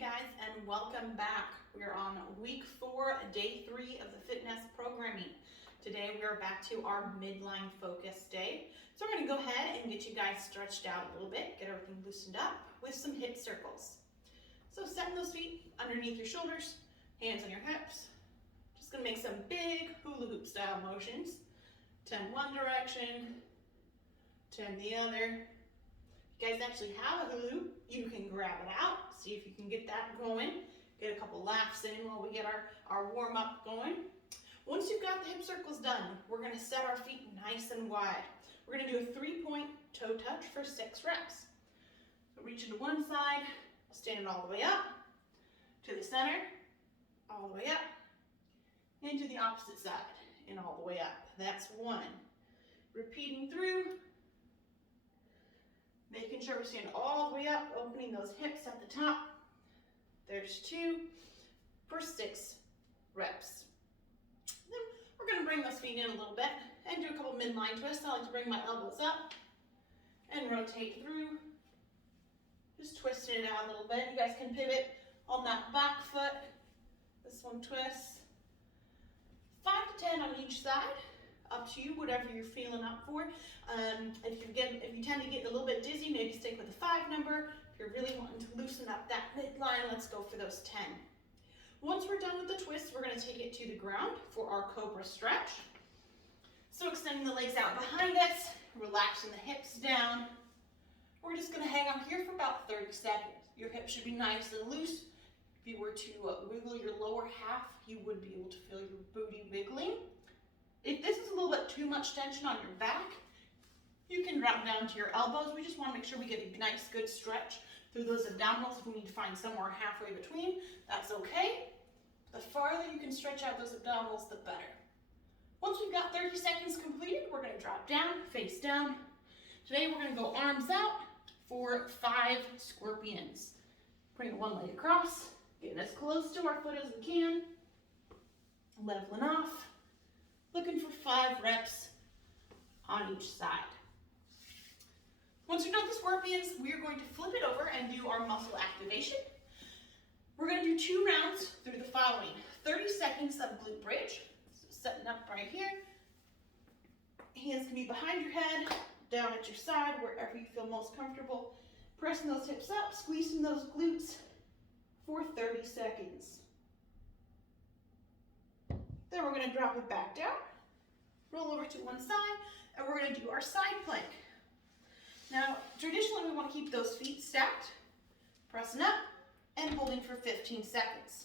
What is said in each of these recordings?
guys, and welcome back. We're on week 4, day 3 of the FITNEST programming. Today we are back to our midline focus day. So we're going to go ahead and get you guys stretched out a little bit, get everything loosened up with some hip circles. So setting those feet underneath your shoulders, hands on your hips. Just going to make some big hula hoop style motions. 10 one direction, 10 the other. If you guys actually have a hula hoop, you can grab it out, see if you can get that going. Get a couple laughs in while we get our warm-up going. Once you've got the hip circles done, we're going to set our feet nice and wide. We're going to do a 3-point toe touch for 6 reps. So reaching to one side, standing all the way up, to the center, all the way up, and to the opposite side, and all the way up. That's 1. Repeating through. Making sure we stand all the way up, opening those hips at the top. There's 2 for 6 reps. Then we're going to bring those feet in a little bit and do a couple midline twists. I like to bring my elbows up and rotate through. Just twisting it out a little bit. You guys can pivot on that back foot. This one twists. 5 to 10 on each side. Up to you, whatever you're feeling up for. If you tend to get a little bit dizzy, maybe stick with a 5 number. If you're really wanting to loosen up that midline, let's go for those 10. Once we're done with the twist, we're going to take it to the ground for our cobra stretch. So extending the legs out behind us, relaxing the hips down. We're just going to hang out here for about 30 seconds. Your hips should be nice and loose. If you were to wiggle your lower half, you would be able to feel your booty wiggling. If this is a little bit too much tension on your back, you can drop down to your elbows. We just want to make sure we get a nice, good stretch through those abdominals. If we need to find somewhere halfway between, that's okay. The farther you can stretch out those abdominals, the better. Once we've got 30 seconds completed, we're going to drop down, face down. Today we're going to go arms out for 5 scorpions. Bring one leg across, getting as close to our foot as we can, leveling off. Looking for 5 reps on each side. Once you're done with the scorpions, we are going to flip it over and do our muscle activation. We're going to do 2 rounds through the following. 30 seconds of glute bridge. So setting up right here. Hands can be behind your head, down at your side, wherever you feel most comfortable. Pressing those hips up, squeezing those glutes for 30 seconds. Then we're going to drop it back down, roll over to one side, and we're going to do our side plank. Now, traditionally we want to keep those feet stacked, pressing up, and holding for 15 seconds.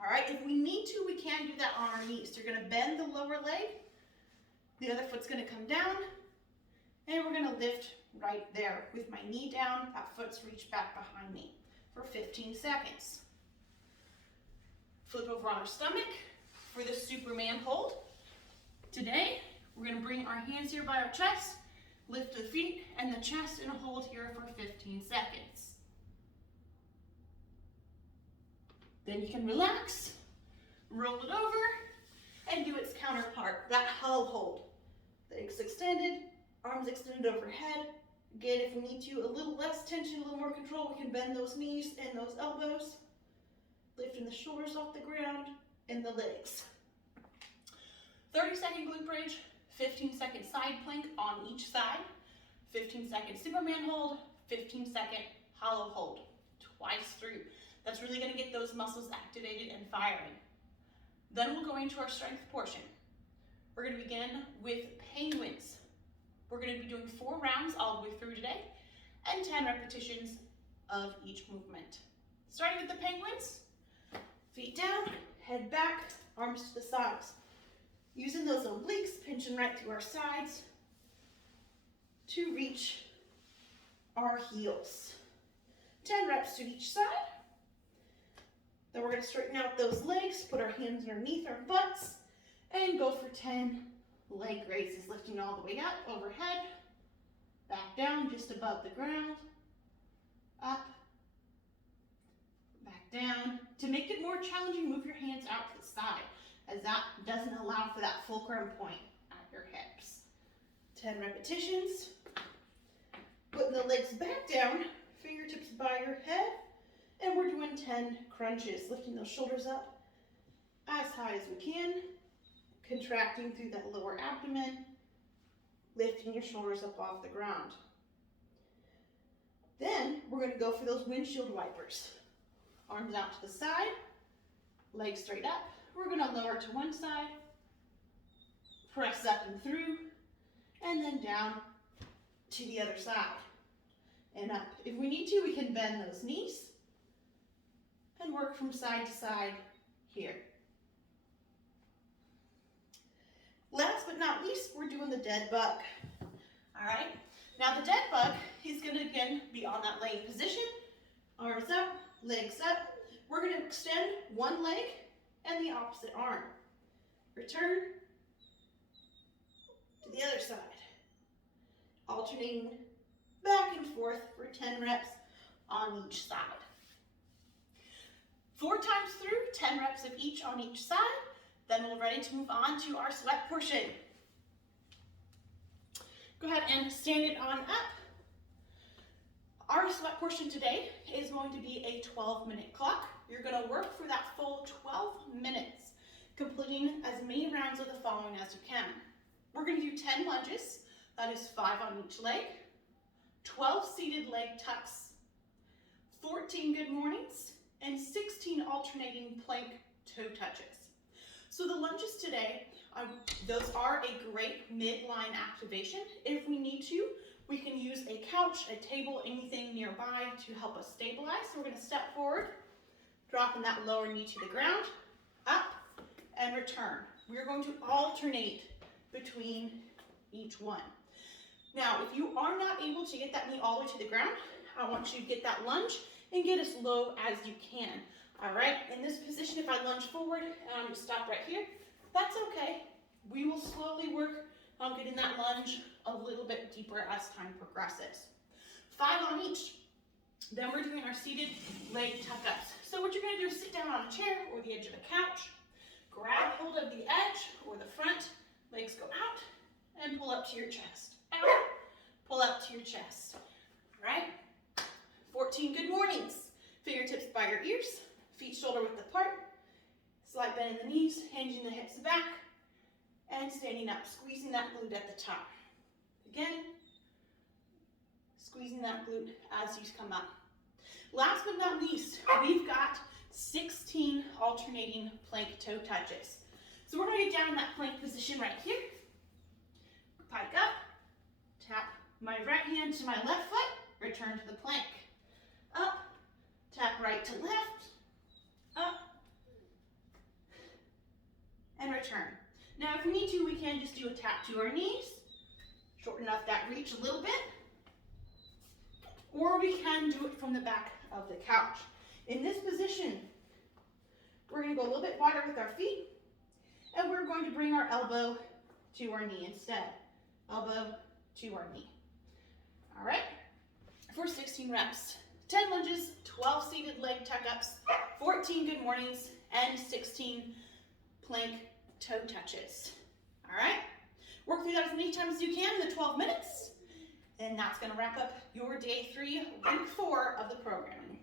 All right, if we need to, we can do that on our knees. So you're going to bend the lower leg, the other foot's going to come down, and we're going to lift right there with my knee down, that foot's reached back behind me for 15 seconds. Flip over on our stomach for the Superman hold. Today, we're going to bring our hands here by our chest, lift the feet and the chest and hold here for 15 seconds. Then you can relax, roll it over, and do its counterpart, that hull hold. Legs extended, arms extended overhead. Again, if we need to, a little less tension, a little more control, we can bend those knees and those elbows, lifting the shoulders off the ground and the legs. 30-second glute bridge, 15-second side plank on each side, 15-second Superman hold, 15-second hollow hold, twice through. That's really going to get those muscles activated and firing. Then we'll go into our strength portion. We're going to begin with penguins. We're going to be doing 4 rounds all the way through today and 10 repetitions of each movement. Starting with the penguins, feet down, head back, arms to the sides. Using those obliques, pinching right through our sides to reach our heels. 10 reps to each side. Then we're going to straighten out those legs, put our hands underneath our butts, and go for 10 leg raises, lifting all the way up, overhead, back down just above the ground, up, back down. To make it more challenging, move your hands out to the side, as that doesn't allow for that fulcrum point at your hips. 10 repetitions. Putting the legs back down, fingertips by your head, and we're doing 10 10 crunches, lifting those shoulders up as high as we can, contracting through that lower abdomen, lifting your shoulders up off the ground. Then we're going to go for those windshield wipers. Arms out to the side, legs straight up. We're going to lower to one side, press up and through, and then down to the other side and up. If we need to, we can bend those knees and work from side to side here. Last but not least, we're doing the dead bug. All right, now the dead bug is going to again be on that laying position, arms up, legs up. We're going to extend one leg and the opposite arm. Return to the other side. Alternating back and forth for 10 reps on each side. 4 times through, 10 reps of each on each side. Then we're ready to move on to our sweat portion. Go ahead and stand it on up. Our sweat portion today is going to be a 12-minute clock. You're going to work for that full 12 minutes, completing as many rounds of the following as you can. We're going to do 10 lunges, that is 5 on each leg, 12 seated leg tucks, 14 good mornings, and 16 alternating plank toe touches. So the lunges today, those are a great midline activation. If we need to, we can use a couch, a table, anything nearby to help us stabilize. So we're going to step forward, dropping that lower knee to the ground, up, and return. We're going to alternate between each one. Now, if you are not able to get that knee all the way to the ground, I want you to get that lunge and get as low as you can. All right, in this position, if I lunge forward and I'm going to stop right here, that's okay. We will slowly work on getting that lunge a little bit deeper as time progresses. 5 on each. Then we're doing our seated leg tuck-ups. So what you're going to do is sit down on a chair or the edge of a couch, grab hold of the edge or the front, legs go out, and pull up to your chest. Out, pull up to your chest. All right? 14 good mornings. Fingertips by your ears, feet shoulder width apart, slight bend in the knees, hinging the hips back, and standing up, squeezing that glute at the top. Again, squeezing that glute as you come up. Last but not least, we've got 16 alternating plank toe touches. So we're going to get down in that plank position right here. Pike up, tap my right hand to my left foot, return to the plank. Up, tap right to left, up, and return. Now if we need to, we can just do a tap to our knees, shorten up that reach a little bit, or we can do it from the back of the couch. In this position, we're going to go a little bit wider with our feet, and we're going to bring our elbow to our knee instead. Elbow to our knee. All right, for 16 reps. 10 lunges, 12 seated leg tuck-ups, 14 good mornings, and 16 plank toe touches. All right, work through that as many times as you can in the 12 minutes, and that's going to wrap up your day 3, week 4 of the programming.